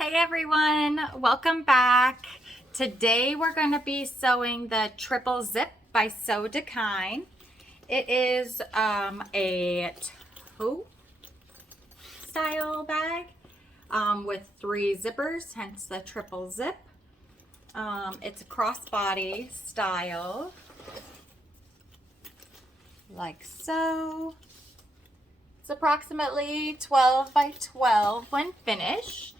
Hey everyone, welcome back. Today we're going to be sewing the triple zip by dakine. It is a tote style bag with 3 zippers, hence the triple zip. It's a crossbody style, like so. It's approximately 12 by 12 when finished.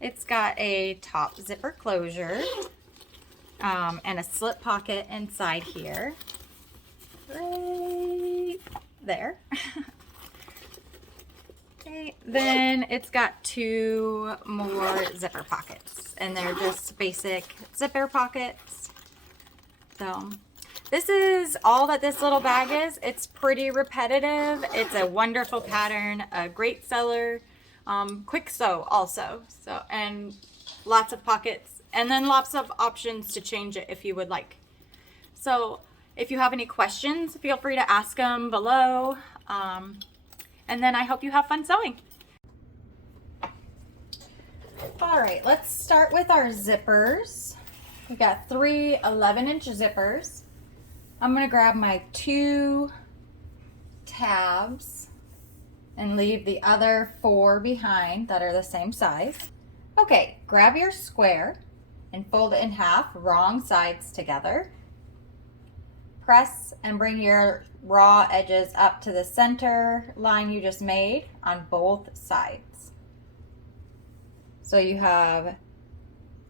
It's got a top zipper closure and a slip pocket inside here, right there. Okay, then it's got 2 more zipper pockets, and they're just basic zipper pockets. So this is all that this little bag is. It's pretty repetitive. It's a wonderful pattern, a great seller. Quick sew also, so, and lots of pockets, and then lots of options to change it if you would like. So if you have any questions, feel free to ask them below, and then I hope you have fun sewing. All right, let's start with our zippers. We got 3 11-inch zippers. I'm gonna grab my 2 tabs and leave the other 4 behind that are the same size. Okay, grab your square and fold it in half, wrong sides together. Press and bring your raw edges up to the center line you just made on both sides. So you have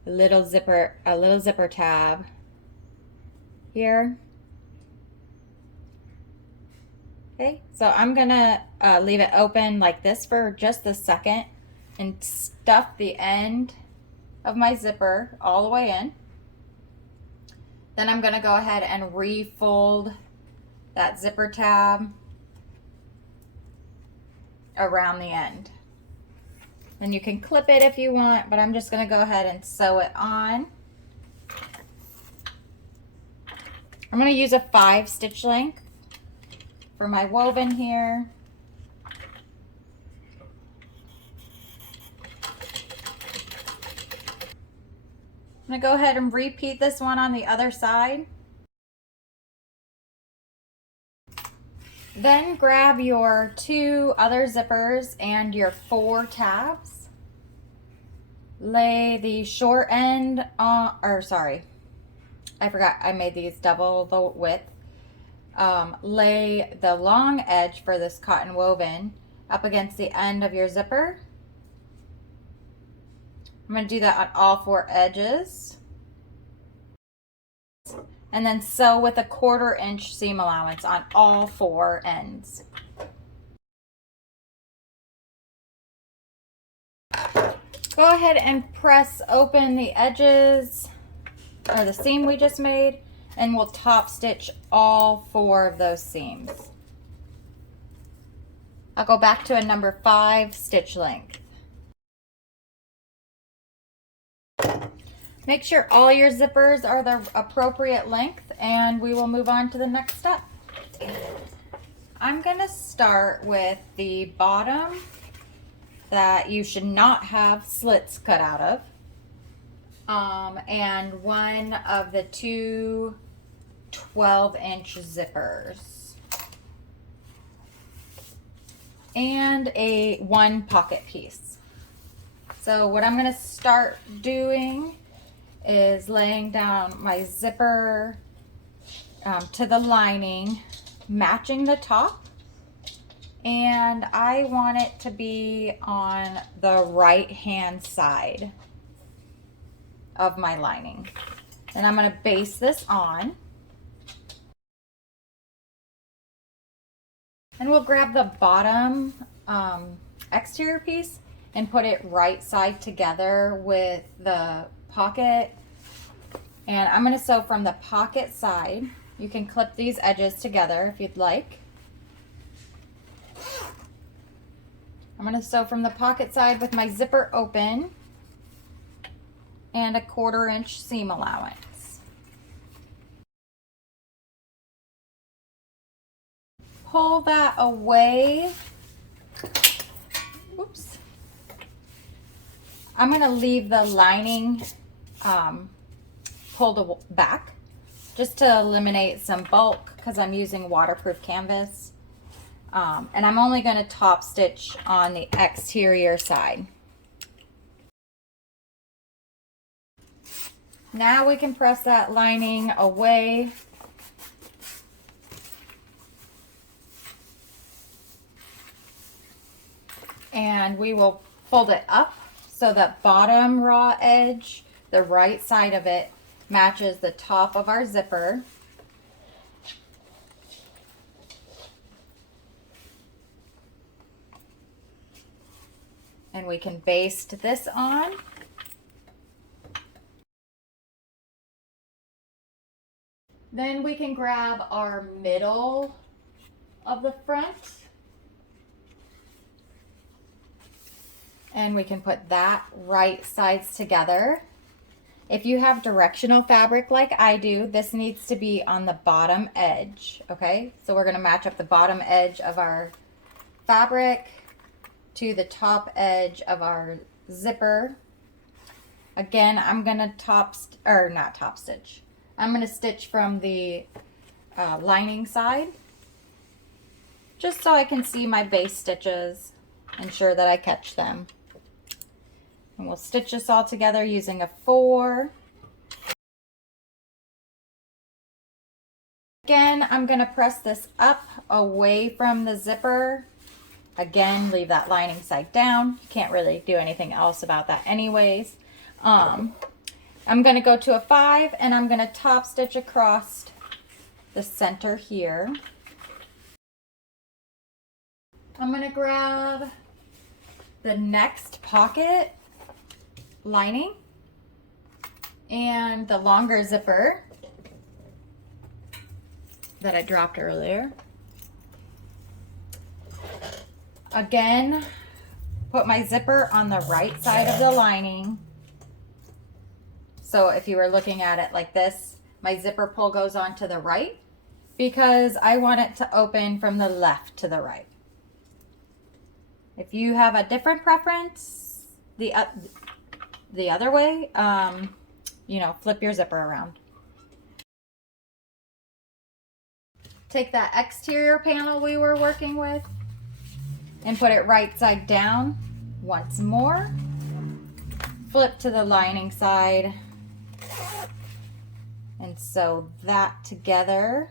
a little zipper tab here. Okay, so I'm gonna leave it open like this for just a second and stuff the end of my zipper all the way in. Then I'm gonna go ahead and refold that zipper tab around the end. And you can clip it if you want, but I'm just gonna go ahead and sew it on. I'm gonna use a 5 stitch length for my woven here. I'm gonna go ahead and repeat this one on the other side. Then grab your 2 other zippers and your 4 tabs. Lay the short end on, I forgot I made these double the width. Lay the long edge for this cotton woven up against the end of your zipper. I'm going to do that on all 4 edges. And then sew with a 1/4 inch seam allowance on all 4 ends. Go ahead and press open the edges or the seam we just made, and we'll top stitch all 4 of those seams. I'll go back to a number 5 stitch length. Make sure all your zippers are the appropriate length, and we will move on to the next step. I'm gonna start with the bottom that you should not have slits cut out of. And one of the 2 12-inch zippers. And a 1 pocket piece. So what I'm gonna start doing is laying down my zipper to the lining, matching the top, and I want it to be on the right hand side of my lining. And I'm going to base this on, and we'll grab the bottom exterior piece and put it right side together with the pocket. And I'm going to sew from the pocket side. You can clip these edges together if you'd like. I'm going to sew from the pocket side with my zipper open and a 1/4 inch seam allowance. Pull that away. Oops. I'm going to leave the lining pulled back just to eliminate some bulk because I'm using waterproof canvas. And I'm only going to top stitch on the exterior side. Now we can press that lining away. And we will fold it up so that bottom raw edge, the right side of it, matches the top of our zipper. And we can baste this on. Then we can grab our middle of the front and we can put that right sides together. If you have directional fabric like I do, this needs to be on the bottom edge, okay? So we're gonna match up the bottom edge of our fabric to the top edge of our zipper. Again, I'm gonna I'm gonna stitch from the lining side, just so I can see my base stitches, ensure that I catch them. And we'll stitch this all together using a 4. Again, I'm gonna press this up away from the zipper. Again, leave that lining side down. You can't really do anything else about that anyways. I'm going to go to a 5 and I'm going to top stitch across the center here. I'm going to grab the next pocket lining and the longer zipper that I dropped earlier. Again, put my zipper on the right side of the lining. So if you were looking at it like this, my zipper pull goes on to the right because I want it to open from the left to the right. If you have a different preference, the other way, you know, flip your zipper around. Take that exterior panel we were working with and put it right side down once more. Flip to the lining side and sew that together.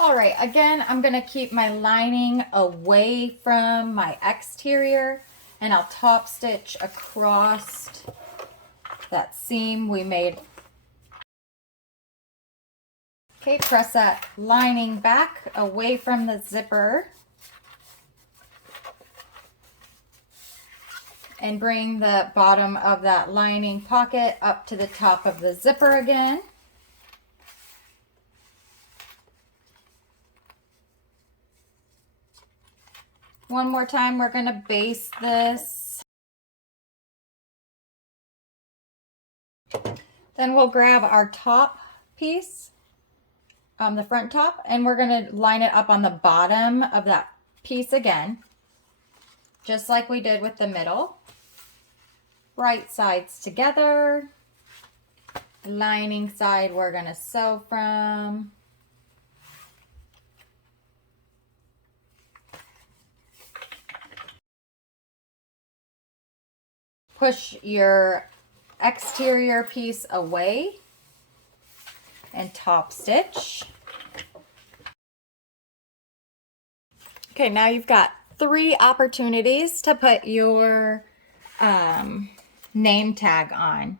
All right, again, I'm gonna keep my lining away from my exterior and I'll top stitch across that seam we made. Okay, press that lining back away from the zipper and bring the bottom of that lining pocket up to the top of the zipper again. One more time, we're going to baste this. Then we'll grab our top piece, the front top, and we're going to line it up on the bottom of that piece again, just like we did with the middle. Right sides together. Lining side we're going to sew from. Push your exterior piece away and top stitch. Okay, now you've got 3 opportunities to put your name tag on.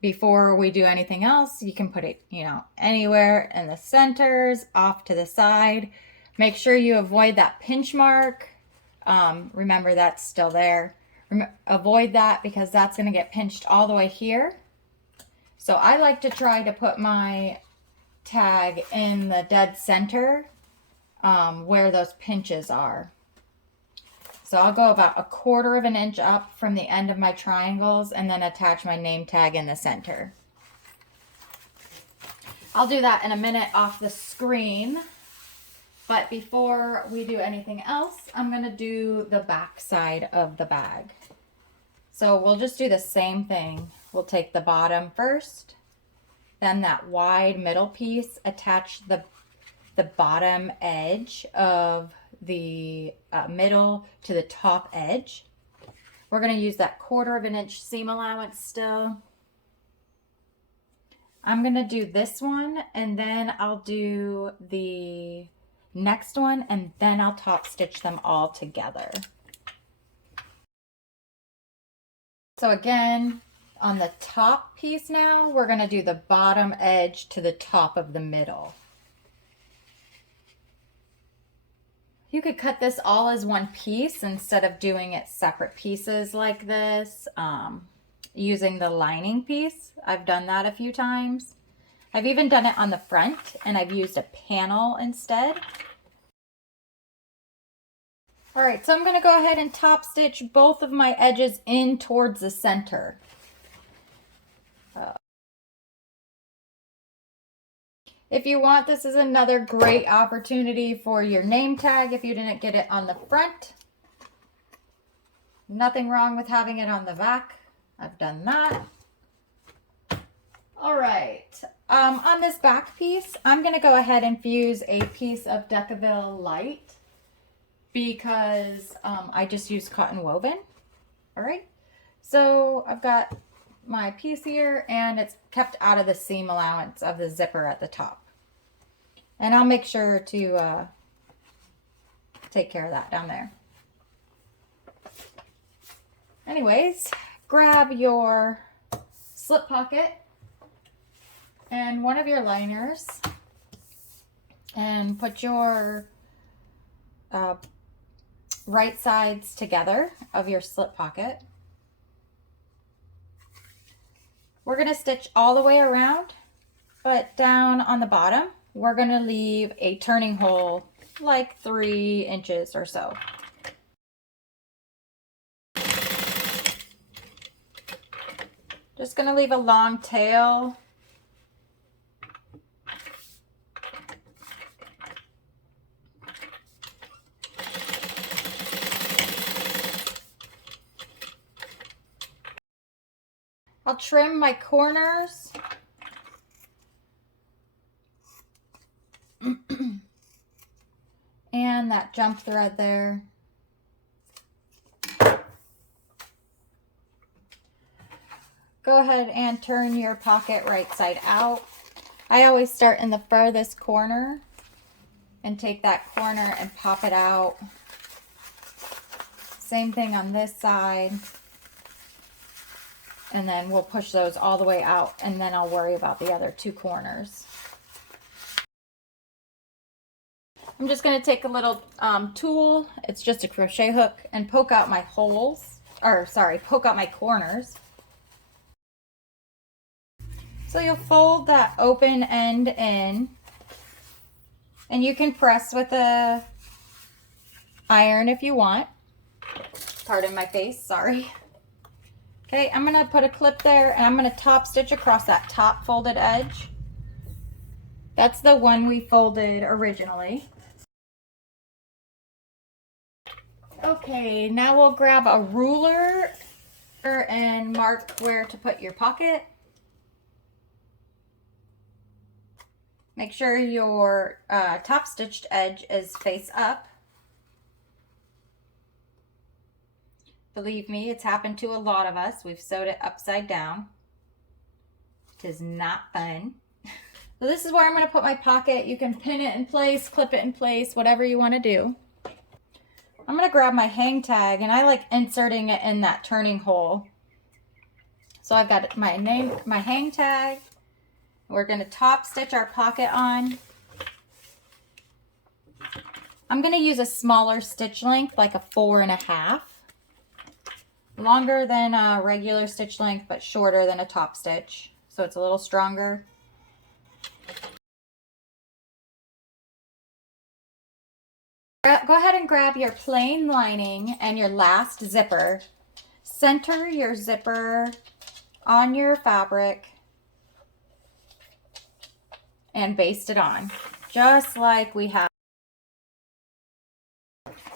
Before we do anything else, you can put it, you know, anywhere in the centers, off to the side. Make sure you avoid that pinch mark. Remember, that's still there. Avoid that because that's going to get pinched all the way here. So I like to try to put my tag in the dead center where those pinches are. So I'll go about 1/4 of an inch up from the end of my triangles and then attach my name tag in the center. I'll do that in a minute off the screen. But before we do anything else, I'm going to do the back side of the bag. So we'll just do the same thing. We'll take the bottom first, then that wide middle piece, attach the bottom edge of the middle to the top edge. We're going to use that 1/4 of an inch seam allowance still. I'm going to do this one, and then I'll do the next one, and then I'll top stitch them all together. So again, on the top piece now, we're going to do the bottom edge to the top of the middle. You could cut this all as one piece instead of doing it separate pieces like this, using the lining piece. I've done that a few times. I've even done it on the front, and I've used a panel instead. All right, so I'm going to go ahead and top stitch both of my edges in towards the center. If you want, this is another great opportunity for your name tag if you didn't get it on the front. Nothing wrong with having it on the back. I've done that. All right, on this back piece, I'm going to go ahead and fuse a piece of Decaville Light because I just used cotton woven. All right, so I've got my piece here, and it's kept out of the seam allowance of the zipper at the top. And I'll make sure to take care of that down there. Anyways, grab your slip pocket and one of your liners and put your right sides together of your slip pocket. We're going to stitch all the way around, but down on the bottom, we're going to leave a turning hole like 3 inches or so. Just going to leave a long tail. I'll trim my corners. And that jump thread there. Go ahead and turn your pocket right side out. I always start in the furthest corner and take that corner and pop it out. Same thing on this side. And then we'll push those all the way out, and then I'll worry about the other 2 corners. I'm just going to take a little tool, it's just a crochet hook, and poke out my holes, or sorry, poke out my corners. So you'll fold that open end in, and you can press with a iron if you want. Pardon my face, sorry. Okay, I'm going to put a clip there, and I'm going to top stitch across that top folded edge. That's the one we folded originally. Okay, now we'll grab a ruler and mark where to put your pocket. Make sure your top stitched edge is face up. Believe me, it's happened to a lot of us. We've sewed it upside down. It is not fun. So this is where I'm going to put my pocket. You can pin it in place, clip it in place, whatever you want to do. I'm going to grab my hang tag, and I like inserting it in that turning hole. So I've got my hang tag. We're going to top stitch our pocket on. I'm going to use a smaller stitch length, like a 4.5. Longer than a regular stitch length, but shorter than a top stitch. So it's a little stronger. Go ahead and grab your plain lining and your last zipper. Center your zipper on your fabric and baste it on, just like we have.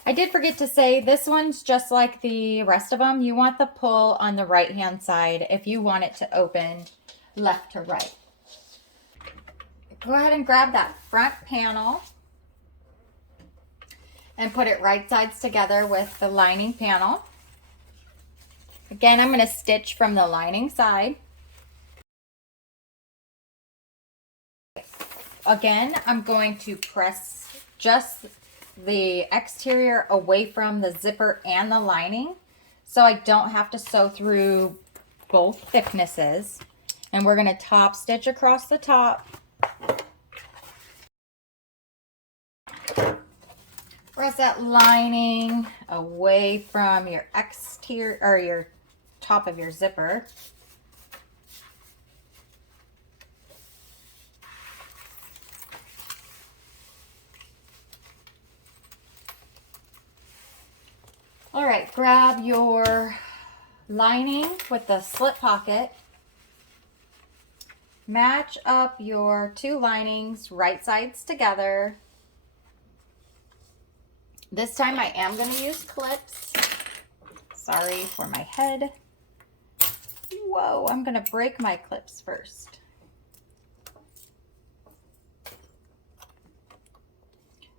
I did forget to say, this one's just like the rest of them. You want the pull on the right-hand side if you want it to open left to right. Go ahead and grab that front panel and put it right sides together with the lining panel. Again, I'm going to stitch from the lining side. Again, I'm going to press just the exterior away from the zipper and the lining so I don't have to sew through both thicknesses. And we're going to top stitch across the top. Press that lining away from your exterior or your top of your zipper. All right, grab your lining with the slip pocket. Match up your two linings right sides together. This time I am going to use clips. Sorry for my head. Whoa, I'm going to break my clips first.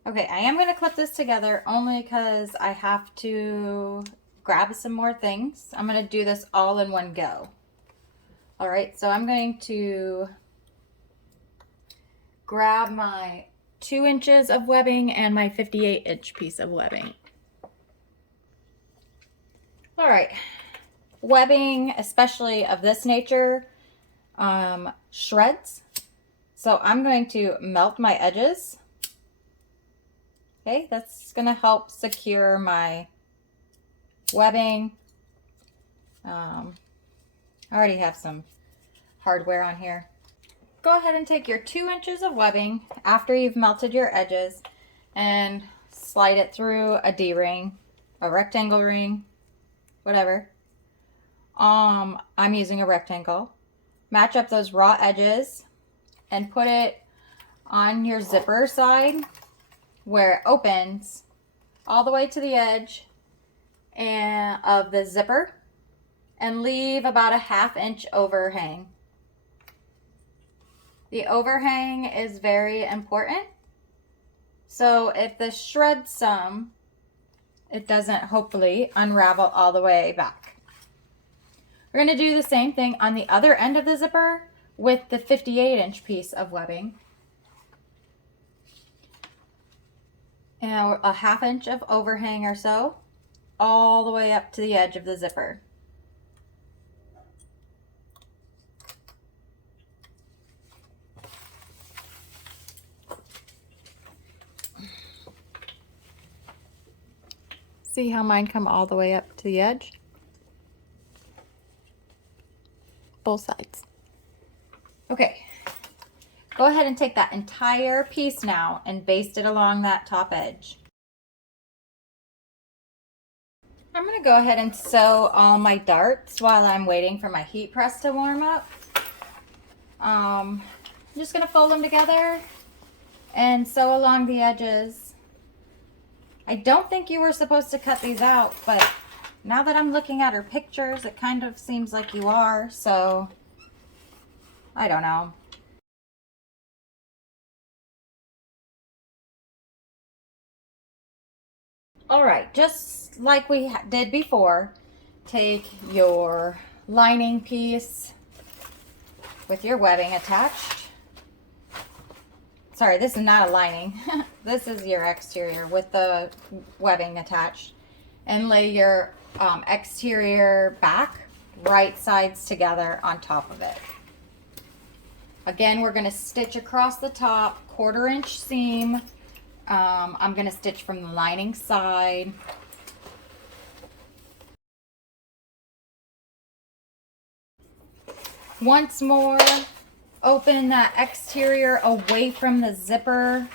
Okay, I am going to clip this together only because I have to grab some more things. I'm going to do this all in one go. All right, so I'm going to grab my 2 inches of webbing and my 58-inch piece of webbing. All right, webbing, especially of this nature, shreds. So I'm going to melt my edges. Okay, that's going to help secure my webbing. I already have some hardware on here. Go ahead and take your 2 inches of webbing after you've melted your edges and slide it through a D-ring, a rectangle ring, whatever. I'm using a rectangle. Match up those raw edges and put it on your zipper side where it opens all the way to the edge of the zipper and leave about a 1/2 inch overhang. The overhang is very important. So if this shreds some, it doesn't hopefully unravel all the way back. We're going to do the same thing on the other end of the zipper with the 58-inch piece of webbing. And a 1/2 inch of overhang or so, all the way up to the edge of the zipper. See how mine come all the way up to the edge? Both sides. Okay. Go ahead and take that entire piece now and baste it along that top edge. I'm going to go ahead and sew all my darts while I'm waiting for my heat press to warm up. I'm just going to fold them together and sew along the edges. I don't think you were supposed to cut these out, but now that I'm looking at her pictures, it kind of seems like you are, so I don't know. All right, just like we did before, take your lining piece with your webbing attached. Sorry, this is not a lining. This is your exterior with the webbing attached. And lay your exterior back right sides together on top of it. Again, we're going to stitch across the top, 1/4 inch seam. I'm going to stitch from the lining side. Once more, open that exterior away from the zipper.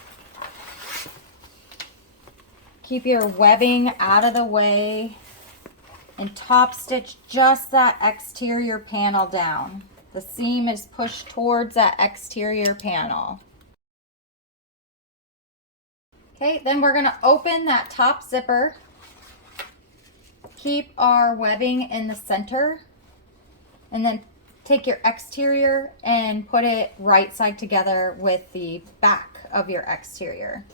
Keep your webbing out of the way and top stitch just that exterior panel down. The seam is pushed towards that exterior panel. Okay, then we're gonna open that top zipper. Keep our webbing in the center, and then take your exterior and put it right side together with the back of your exterior.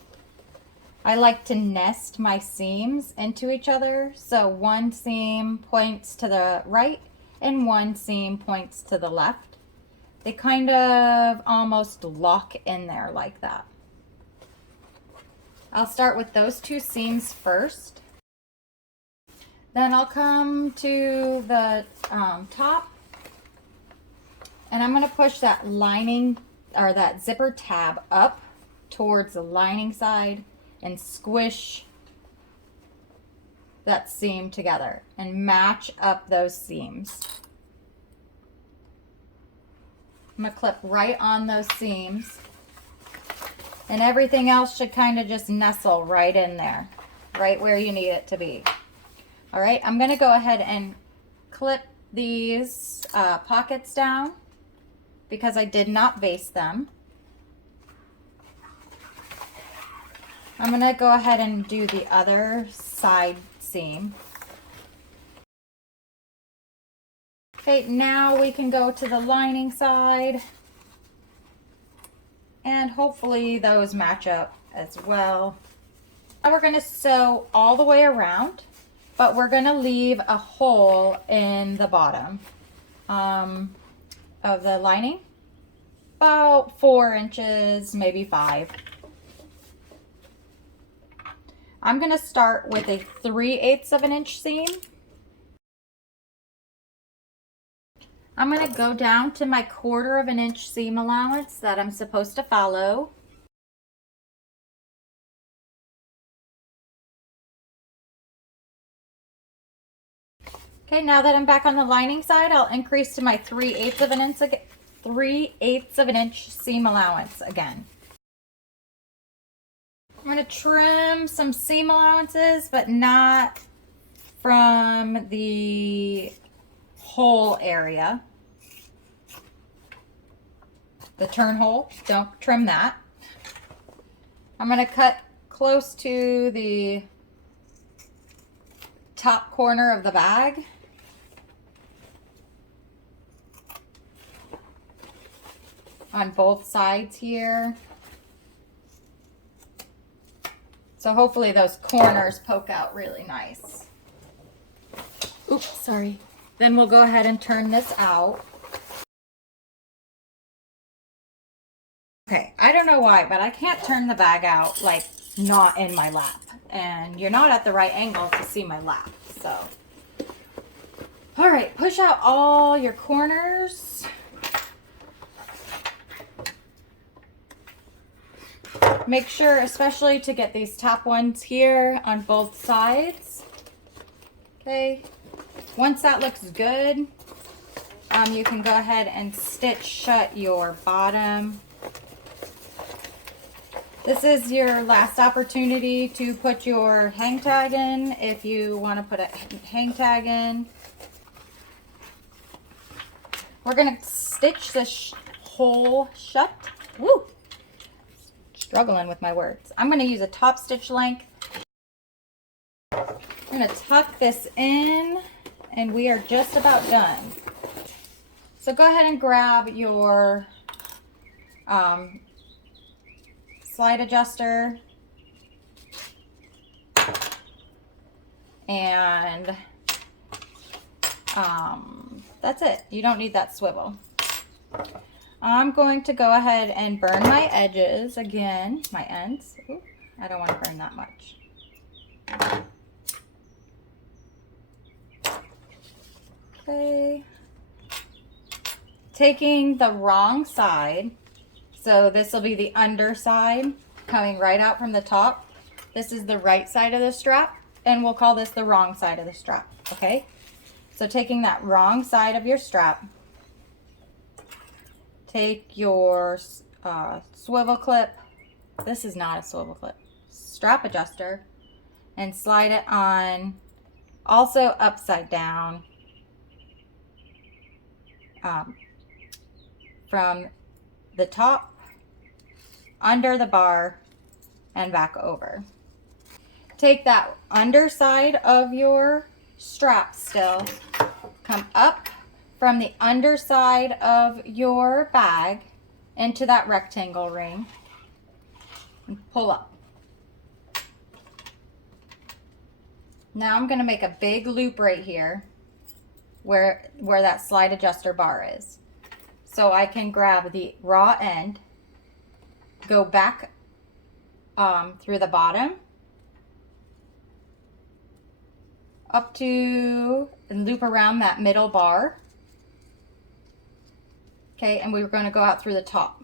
I like to nest my seams into each other, so one seam points to the right and one seam points to the left. They kind of almost lock in there like that. I'll start with those two seams first. Then I'll come to the top, and I'm going to push that lining or that zipper tab up towards the lining side and squish that seam together and match up those seams. I'm going to clip right on those seams, and everything else should kind of just nestle right in there, right where you need it to be. All right, I'm going to go ahead and clip these pockets down because I did not baste them. I'm going to go ahead and do the other side seam. Okay, now we can go to the lining side, and hopefully those match up as well. Now we're going to sew all the way around, but we're going to leave a hole in the bottom of the lining, about 4 inches, maybe 5. I'm going to start with a 3/8 of an inch seam. I'm going to go down to my 1/4 of an inch seam allowance that I'm supposed to follow. Okay, now that I'm back on the lining side, I'll increase to my 3/8 of an inch again. 3/8 of an inch seam allowance again. I'm going to trim some seam allowances, but not from the hole area. The turn hole, don't trim that. I'm going to cut close to the top corner of the bag. On both sides here. So hopefully those corners poke out really nice. Oops, sorry. Then we'll go ahead and turn this out. Okay, I don't know why, but I can't turn the bag out like not in my lap. And you're not at the right angle to see my lap, so. All right, push out all your corners. Make sure, especially to get these top ones here on both sides. Okay, once that looks good, you can go ahead and stitch shut your bottom. This is your last opportunity to put your hang tag in if you want to put a hang tag in. We're going to stitch this hole shut. Woo! Struggling with my words. I'm going to use a top stitch length. I'm going to tuck this in, and we are just about done. So go ahead and grab your slide adjuster, and that's it. You don't need that swivel. I'm going to go ahead and burn my edges again, my ends. Ooh, I don't want to burn that much. Okay. Taking the wrong side, so this will be the underside coming right out from the top. This is the right side of the strap, and we'll call this the wrong side of the strap, okay? So taking that wrong side of your strap, take your swivel clip, this is not a swivel clip, strap adjuster, and slide it on, also upside down, from the top, under the bar, and back over. Take that underside of your strap still, come up from the underside of your bag into that rectangle ring and pull up. Now I'm going to make a big loop right here where that slide adjuster bar is. So I can grab the raw end, go back through the bottom, up to, and loop around that middle bar. Okay, and we're going to go out through the top.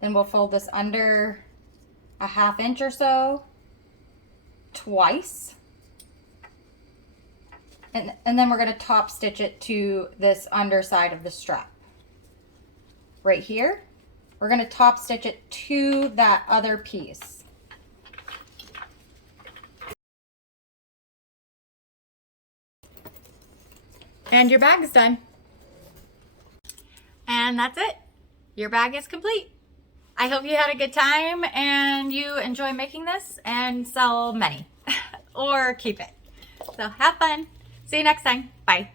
Then we'll fold this under a 1/2 inch or so twice. And then we're going to top stitch it to this underside of the strap. Right here, we're going to top stitch it to that other piece. And your bag is done. And that's it. Your bag is complete. I hope you had a good time and you enjoy making this and sell many or keep it. So have fun. See you next time. Bye.